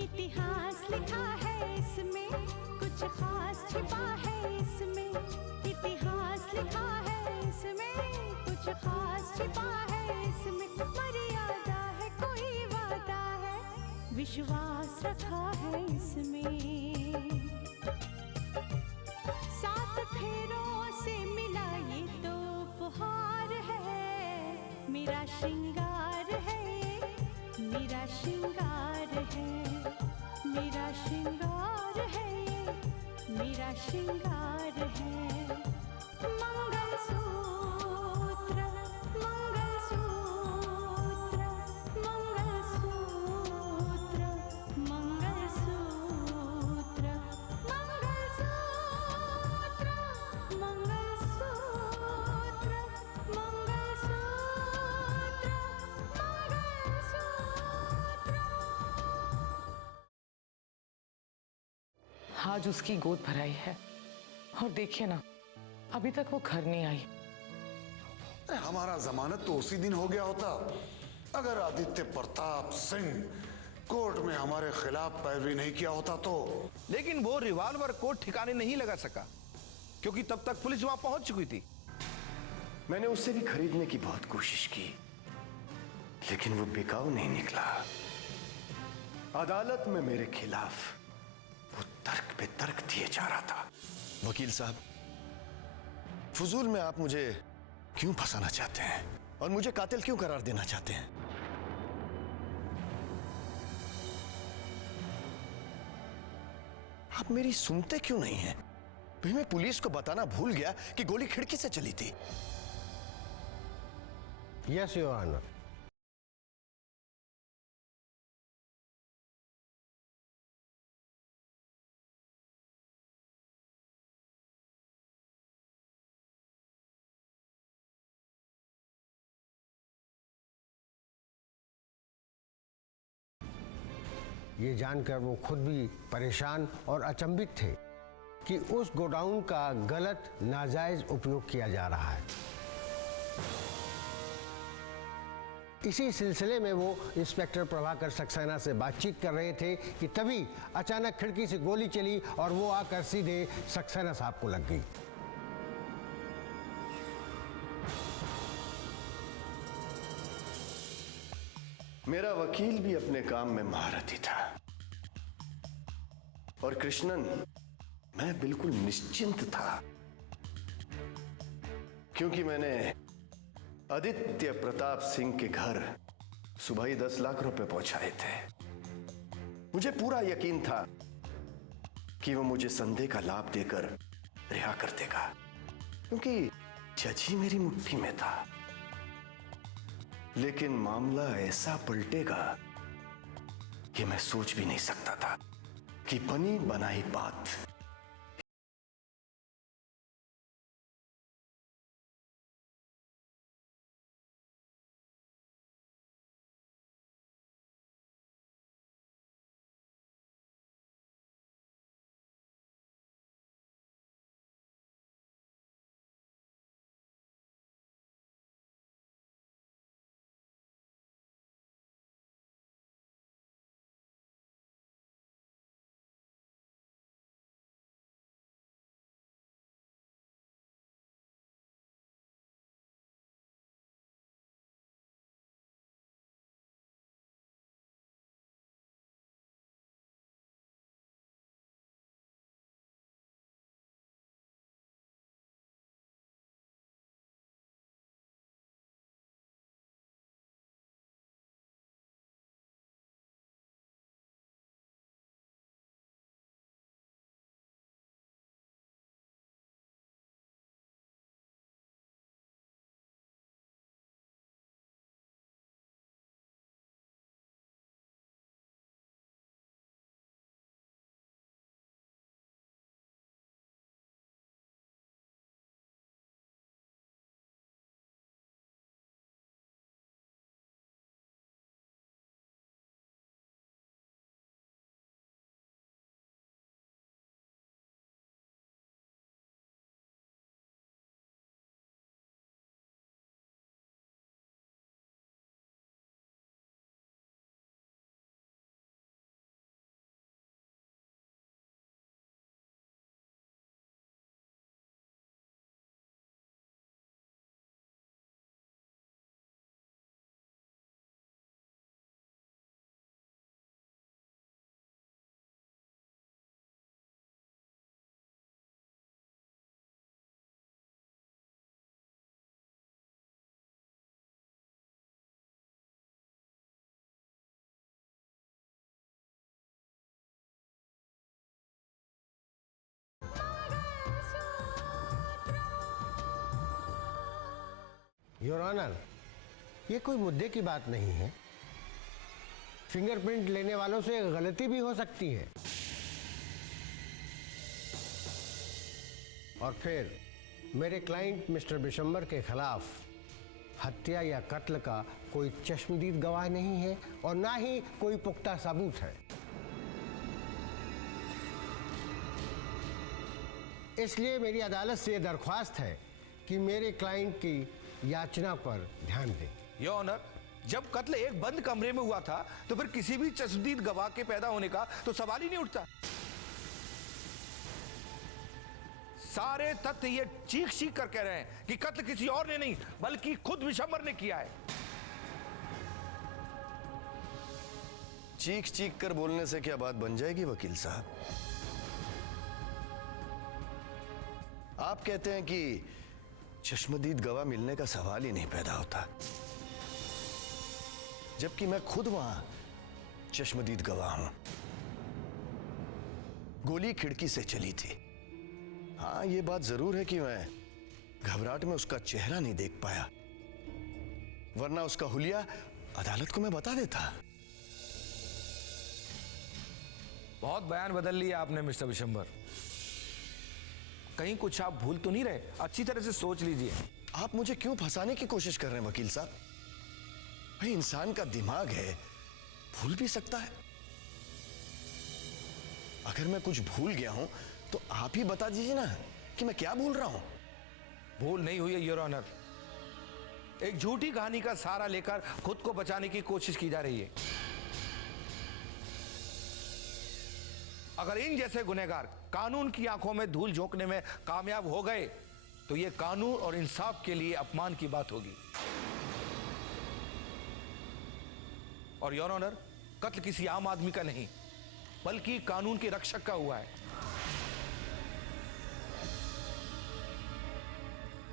इतिहास लिखा है इसमें, कुछ खास छिपा है इसमें। इतिहास लिखा है इसमें, कुछ खास छिपा है इसमें। मर्यादा है, कोई वादा है, विश्वास रखा है इसमें। सात फेरों से मिला ये तो उपहार है, मेरा श्रृंगार है, मेरा श्रृंगार है, मेरा श्रृंगार है, मेरा श्रृंगार है। मंगलसूत्र, मंगलसूत्र, मंगलसूत्र, मंगलसूत्र, मंगलसूत्र, मंगलसूत्र, मंगलसूत्र। आज उसकी गोद भराई है और देखिए ना, अभी तक वो घर नहीं आई। हमारा जमानत तो उसी दिन हो गया होता अगर आदित्य प्रताप सिंह कोर्ट में हमारे खिलाफ पैरवी नहीं किया होता तो। लेकिन वो रिवॉल्वर को ठिकाने नहीं लगा सका क्योंकि तब तक पुलिस वहां पहुंच चुकी थी। मैंने उससे भी खरीदने की बहुत कोशिश की, लेकिन वो बिकाऊ नहीं निकला। अदालत में मेरे खिलाफ वो तर्क पे तर्क दिए जा रहा था। वकील साहब, फजूल में आप मुझे क्यों फंसाना चाहते हैं और मुझे कातिल क्यों करार देना चाहते हैं? आप मेरी सुनते क्यों नहीं हैं? भाई, मैं पुलिस को बताना भूल गया कि गोली खिड़की से चली थी। Yes your honour. ये जानकर वो खुद भी परेशान और अचंभित थे कि उस गोडाउन का गलत नाजायज उपयोग किया जा रहा है। इसी सिलसिले में वो इंस्पेक्टर प्रभाकर सक्सेना से बातचीत कर रहे थे कि तभी अचानक खिड़की से गोली चली और वो आकर सीधे सक्सेना साहब को लग गई। मेरा वकील भी अपने काम में महारथी था और कृष्णन, मैं बिल्कुल निश्चिंत था क्योंकि मैंने आदित्य प्रताप सिंह के घर सुबह ही 10 लाख रुपए पहुंचाए थे। मुझे पूरा यकीन था कि वो मुझे संदेह का लाभ देकर रिहा कर देगा क्योंकि जज ही मेरी मुट्ठी में था। लेकिन मामला ऐसा पलटेगा कि मैं सोच भी नहीं सकता था कि बनी बनाई बात योर ऑनर, ये कोई मुद्दे की बात नहीं है। फिंगरप्रिंट लेने वालों से गलती भी हो सकती है। और फिर मेरे क्लाइंट मिस्टर बिशंबर के खिलाफ हत्या या कत्ल का कोई चश्मदीद गवाह नहीं है और ना ही कोई पुख्ता सबूत है। इसलिए मेरी अदालत से यह दरख्वास्त है कि मेरे क्लाइंट की याचना पर ध्यान दें। योर ऑनर, जब कत्ल एक बंद कमरे में हुआ था तो फिर किसी भी चश्मदीद गवाह के पैदा होने का तो सवाल ही नहीं उठता। सारे तथ्य ये चीख चीख कर कह रहे हैं कि कत्ल किसी और ने नहीं बल्कि खुद बिशंबर ने किया है। चीख चीख कर बोलने से क्या बात बन जाएगी वकील साहब? आप कहते हैं कि चश्मदीद गवाह मिलने का सवाल ही नहीं पैदा होता, जबकि मैं खुद वहां चश्मदीद गवाह हूं। गोली खिड़की से चली थी। हाँ, यह बात जरूर है कि मैं घबराहट में उसका चेहरा नहीं देख पाया, वरना उसका हुलिया अदालत को मैं बता देता। बहुत बयान बदल लिया आपने मिस्टर बिशंबर। कहीं कुछ आप भूल तो नहीं रहे? अच्छी तरह से सोच लीजिए। आप मुझे क्यों फंसाने की कोशिश कर रहे हैं वकील साहब? भाई, इंसान का दिमाग है, भूल भी सकता है। अगर मैं कुछ भूल गया हूं तो आप ही बता दीजिए ना कि मैं क्या भूल रहा हूं। भूल नहीं हुई है योर ऑनर। एक झूठी कहानी का सहारा लेकर खुद को बचाने की कोशिश की जा रही है। अगर इन जैसे गुनहगार कानून की आंखों में धूल झोंकने में कामयाब हो गए तो यह कानून और इंसाफ के लिए अपमान की बात होगी। और योर ऑनर, कत्ल किसी आम आदमी का नहीं बल्कि कानून के रक्षक का हुआ है,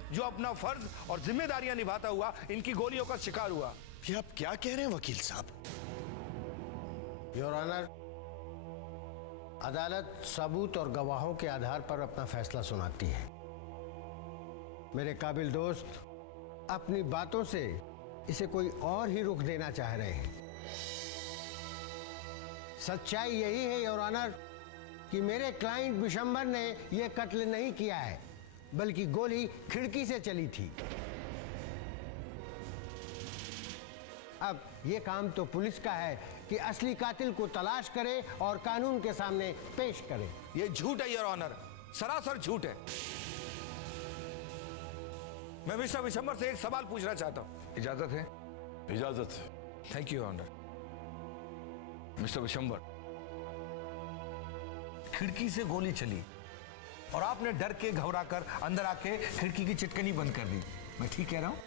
जो अपना फर्ज और जिम्मेदारियां निभाता हुआ इनकी गोलियों का शिकार हुआ। ये आप क्या कह रहे हैं वकील साहब? योर ऑनर, अदालत सबूत और गवाहों के आधार पर अपना फैसला सुनाती है। मेरे काबिल दोस्त अपनी बातों से इसे कोई और ही रुख देना चाह रहे हैं। सच्चाई यही है योर ऑनर कि मेरे क्लाइंट बिशंबर ने यह कत्ल नहीं किया है, बल्कि गोली खिड़की से चली थी। अब यह काम तो पुलिस का है कि असली कातिल को तलाश करे और कानून के सामने पेश करे। यह झूठ है योर ऑनर, सरासर झूठ है। मैं मिस्टर बिशंबर से एक सवाल पूछना चाहता हूं। इजाजत है? इजाजत है। Thank you your honour. Mister Bishambar, खिड़की से गोली चली और आपने डर के घबराकर अंदर आके खिड़की की चिटकनी बंद कर दी। मैं ठीक कह रहा हूं?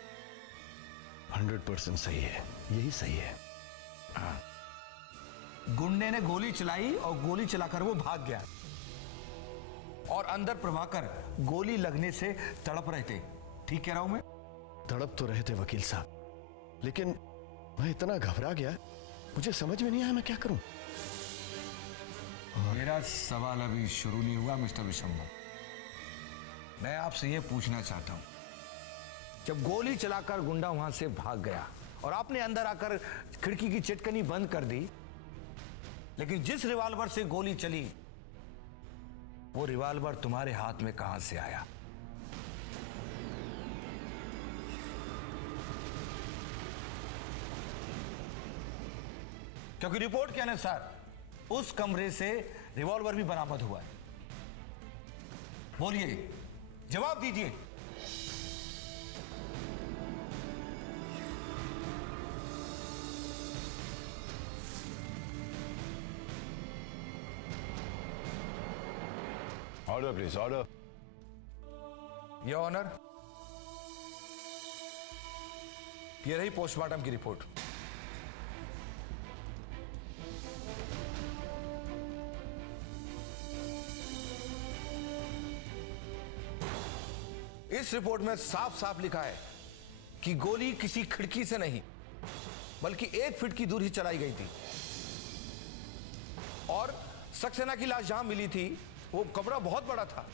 100% सही है, यही सही है। गुंडे ने गोली चलाई और गोली चलाकर वो भाग गया और अंदर प्रभाकर गोली लगने से तड़प रहे थे। ठीक कह रहा हूं मैं? तड़प तो रहे थे वकील साहब, लेकिन मैं इतना घबरा गया, मुझे समझ में नहीं आया मैं क्या करूं। मेरा सवाल अभी शुरू नहीं हुआ मिस्टर बिशंबर। मैं आपसे यह पूछना चाहता हूं, जब गोली चलाकर गुंडा वहां से भाग गया और आपने अंदर आकर खिड़की की चिटकनी बंद कर दी, लेकिन जिस रिवॉल्वर से गोली चली वो रिवॉल्वर तुम्हारे हाथ में कहां से आया? क्योंकि रिपोर्ट के अनुसार उस कमरे से रिवॉल्वर भी बरामद हुआ है। बोलिए, जवाब दीजिए। Order please, order. Your honour, ये रही पोस्टमार्टम की रिपोर्ट। इस रिपोर्ट में साफ साफ लिखा है कि गोली किसी खिड़की से नहीं बल्कि 1 फीट की दूर ही चलाई गई थी और सक्सेना की लाश जहां मिली थी वो कमरा बहुत बड़ा था।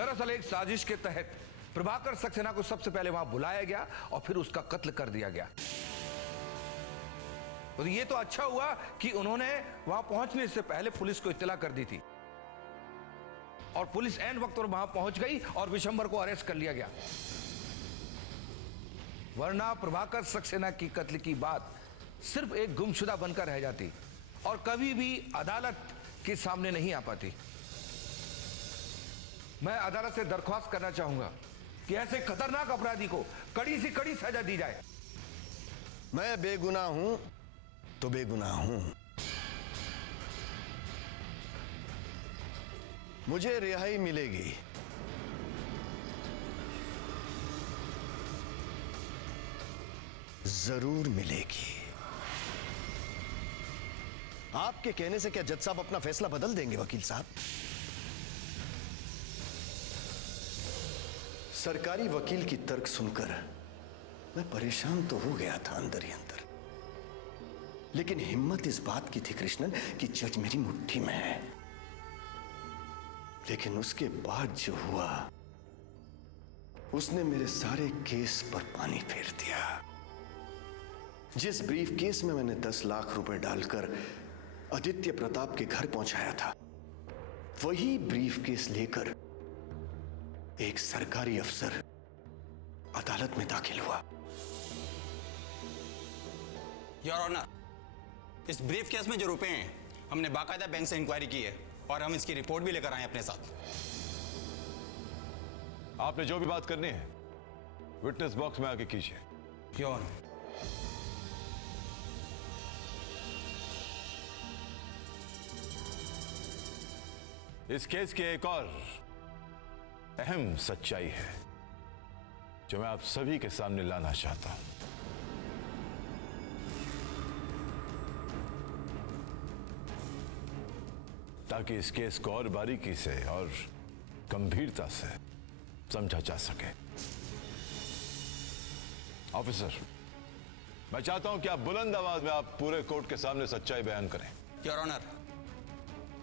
दरअसल एक साजिश के तहत प्रभाकर सक्सेना को सबसे पहले वहां बुलाया गया और फिर उसका कत्ल कर दिया गया। तो ये तो अच्छा हुआ कि उन्होंने वहां पहुंचने से पहले पुलिस को इत्तला कर दी थी और पुलिस ऐन वक्त पर वहां पहुंच गई और विशंबर को अरेस्ट कर लिया गया। वरना प्रभाकर सक्सेना की कत्ल की बात सिर्फ एक गुमशुदा बनकर रह जाती और कभी भी अदालत के सामने नहीं आ पाती। मैं अदालत से दरख्वास्त करना चाहूंगा कि ऐसे खतरनाक अपराधी को कड़ी से कड़ी सजा दी जाए। मैं बेगुनाह हूं तो बेगुनाह हूं। मुझे रिहाई मिलेगी। जरूर मिलेगी। आपके कहने से क्या जज साहब अपना फैसला बदल देंगे वकील साहब? सरकारी वकील की तर्क सुनकर मैं परेशान तो हो गया था अंदर ही अंदर, लेकिन हिम्मत इस बात की थी कृष्णन कि जज मेरी मुट्ठी में है। लेकिन उसके बाद जो हुआ, उसने मेरे सारे केस पर पानी फेर दिया। जिस ब्रीफ केस में मैंने 10 लाख रुपए डालकर आदित्य प्रताप के घर पहुंचाया था, वही ब्रीफ केस लेकर एक सरकारी अफसर अदालत में दाखिल हुआ। योर ऑनर, इस ब्रीफ केस में जो रुपए हैं, हमने बाकायदा बैंक से इंक्वायरी की है और हम इसकी रिपोर्ट भी लेकर आए अपने साथ। आपने जो भी बात करनी है विटनेस बॉक्स में आके कीजिए। Your honour. इस केस की एक और अहम सच्चाई है जो मैं आप सभी के सामने लाना चाहता हूं। ताकि इस केस को और बारीकी से और गंभीरता से समझा जा सके। ऑफिसर, मैं चाहता हूं कि आप बुलंद आवाज में आप पूरे कोर्ट के सामने सच्चाई बयान करें। योर ऑनर,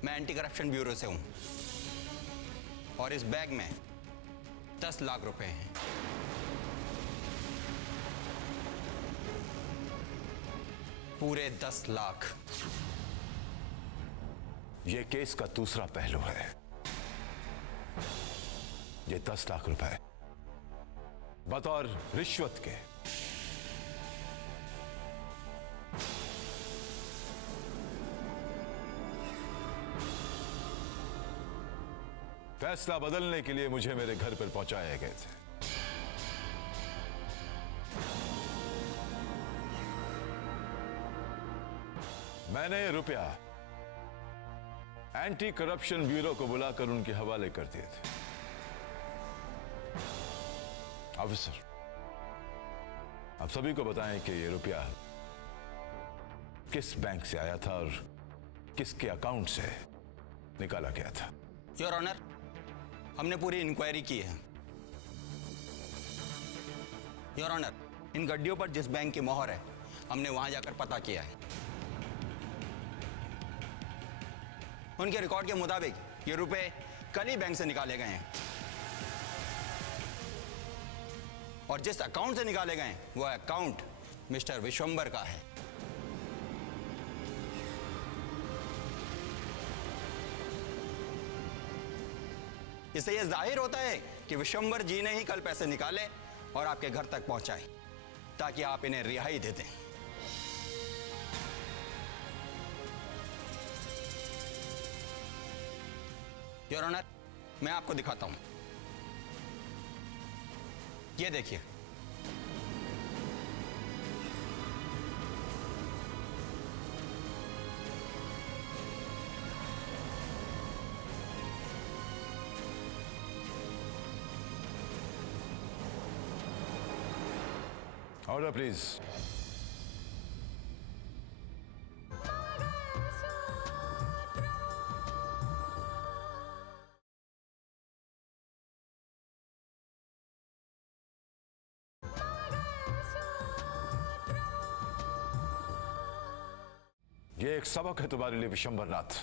मैं एंटी करप्शन ब्यूरो से हूं और इस बैग में 10 लाख रुपए हैं। पूरे 10 लाख। यह केस का दूसरा पहलू है। ये 10 लाख रुपए बतौर रिश्वत के फैसला बदलने के लिए मुझे मेरे घर पर पहुंचाए गए थे। मैंने ये रुपया एंटी करप्शन ब्यूरो को बुलाकर उनके हवाले कर दिए थे। ऑफिसर, आप सभी को बताएं कि ये रुपया किस बैंक से आया था और किसके अकाउंट से निकाला गया था। योर ऑनर, हमने पूरी इंक्वायरी की है। योर ऑनर, इन गड्डियों पर जिस बैंक की मोहर है, हमने वहां जाकर पता किया है। उनके रिकॉर्ड के मुताबिक ये रुपए कल ही बैंक से निकाले गए हैं और जिस अकाउंट से निकाले गए वह अकाउंट मिस्टर विश्वंबर का है। इससे यह जाहिर होता है कि विश्वंबर जी ने ही कल पैसे निकाले और आपके घर तक पहुंचाए ताकि आप इन्हें रिहाई दे दें। योर ऑनर, मैं आपको दिखाता हूं। ये देखिए, ऑर्डर प्लीज। ये एक सबक है तुम्हारे लिए विशंबरनाथ।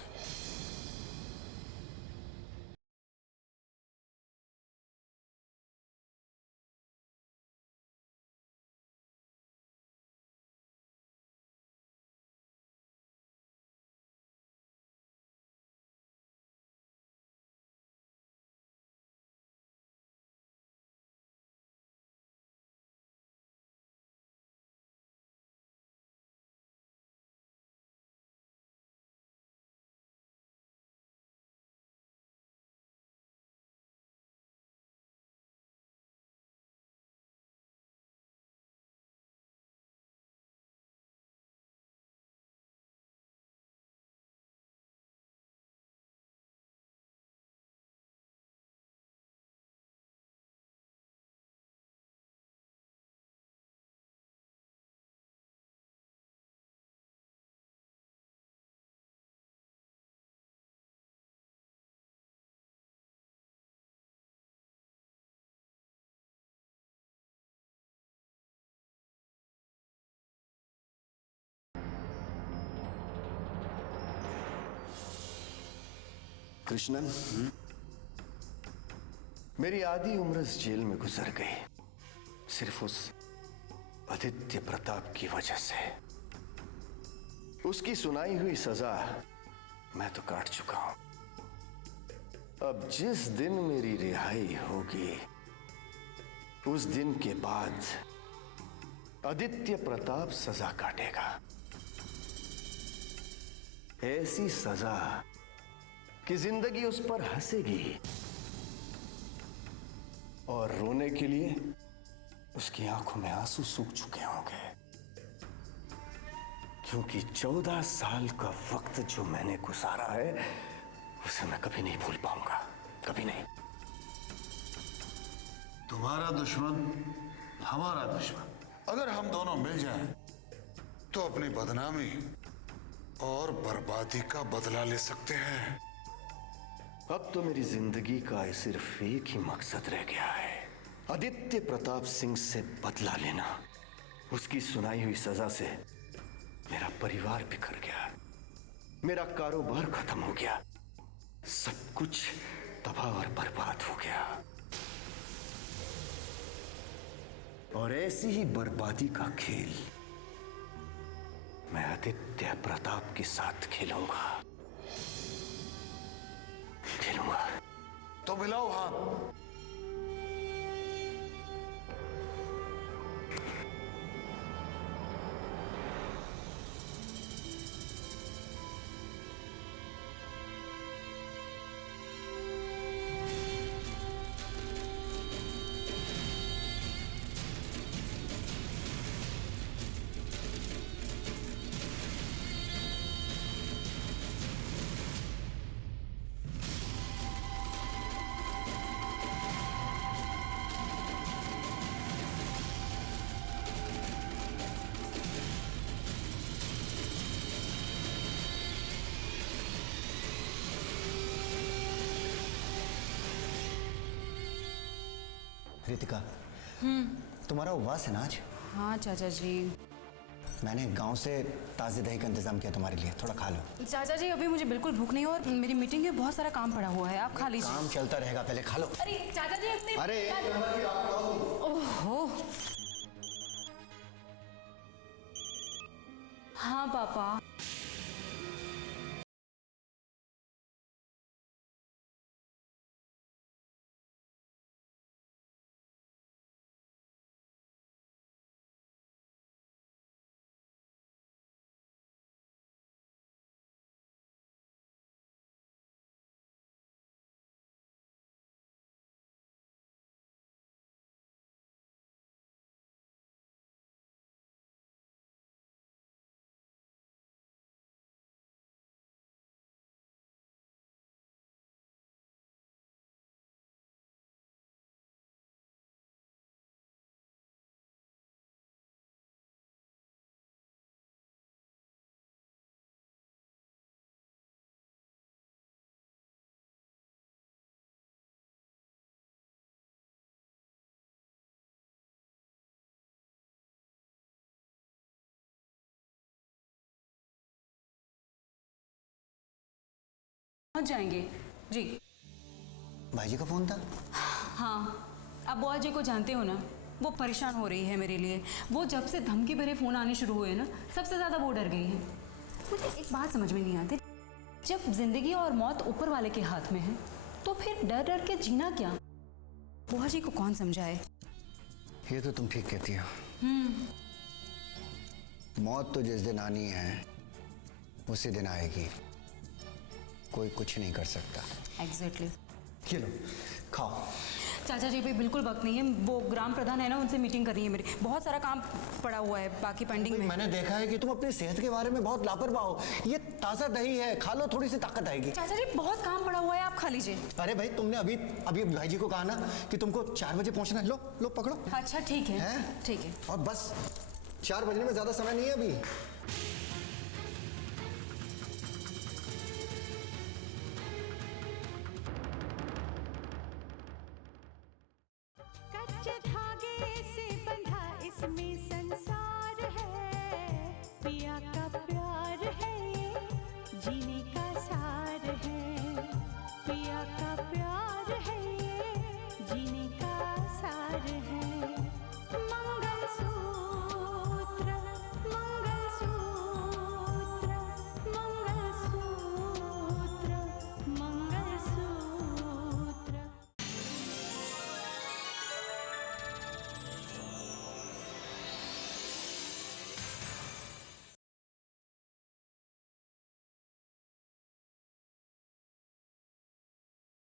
कृष्णन, मेरी आधी उम्र इस जेल में गुजर गई सिर्फ उस आदित्य प्रताप की वजह से। उसकी सुनाई हुई सजा मैं तो काट चुका हूं। अब जिस दिन मेरी रिहाई होगी उस दिन के बाद आदित्य प्रताप सजा काटेगा। ऐसी सजा कि जिंदगी उस पर हंसेगी और रोने के लिए उसकी आंखों में आंसू सूख चुके होंगे, क्योंकि 14 साल का वक्त जो मैंने गुजारा है उसे मैं कभी नहीं भूल पाऊंगा, कभी नहीं। तुम्हारा दुश्मन हमारा दुश्मन, अगर हम दोनों मिल जाएं तो अपनी बदनामी और बर्बादी का बदला ले सकते हैं। अब तो मेरी जिंदगी का सिर्फ एक ही मकसद रह गया है, आदित्य प्रताप सिंह से बदला लेना। उसकी सुनाई हुई सजा से मेरा परिवार बिखर गया, मेरा कारोबार खत्म हो गया, सब कुछ तबाह और बर्बाद हो गया। और ऐसी ही बर्बादी का खेल मैं आदित्य प्रताप के साथ खेलूंगा। तो मिलाओ हाथ। रितिका, तुम्हारा उपवास है ना आज? हाँ चाचा जी। मैंने गांव से ताज़े दही का इंतजाम किया तुम्हारे लिए, थोड़ा खा लो। चाचा जी अभी मुझे बिल्कुल भूख नहीं है और मेरी मीटिंग में बहुत सारा काम पड़ा हुआ है, आप खा लीजिए। काम चलता रहेगा, पहले खा लो। अरे चाचा जी अपने अरे ओहो। हाँ पापा। पहुंच जाएंगे जी। भाई जी का फोन था? हाँ, आप बुआ जी को जानते हो ना, वो परेशान हो रही है मेरे लिए। वो जब से धमकी भरे फोन आने शुरू हुए ना, सबसे ज्यादा वो डर गई है। मुझे एक बात समझ में नहीं आती, जब जिंदगी और मौत ऊपर वाले के हाथ में है तो फिर डर डर के जीना क्या? बुआ जी को कौन समझाए? ये तो तुम ठीक कहती हो। मौत तो जिस दिन आनी है उसी दिन आएगी, कोई कुछ नहीं कर सकता। एग्जैक्टली। ये लो खाओ। चाचा जी पे बिल्कुल वक्त नहीं है, वो ग्राम प्रधान है ना, उनसे मीटिंग करनी है मेरी, बहुत सारा काम पड़ा हुआ है बाकी पेंडिंग में। मैंने देखा है कि तुम अपनी सेहत के बारे में बहुत लापरवाह हो। ये ताज़ा दही है, खा लो, थोड़ी सी ताकत आएगी। चाचा जी बहुत काम पड़ा हुआ है, आप खा लीजिए। अरे भाई तुमने अभी अभी भाई जी को कहा ना कि तुमको 4 बजे पहुंचना है। लो लो पकड़ो। अच्छा ठीक है, ठीक है। और बस 4 बजने में ज्यादा समय नहीं है अभी।